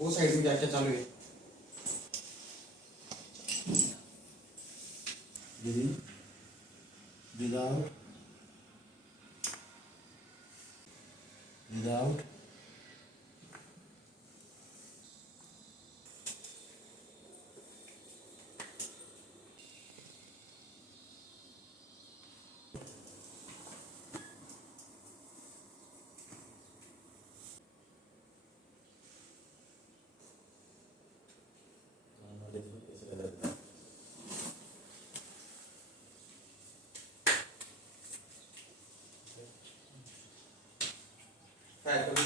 वो साइड में क्या क्या चालू है? Breathe, breathe out, breathe out. काय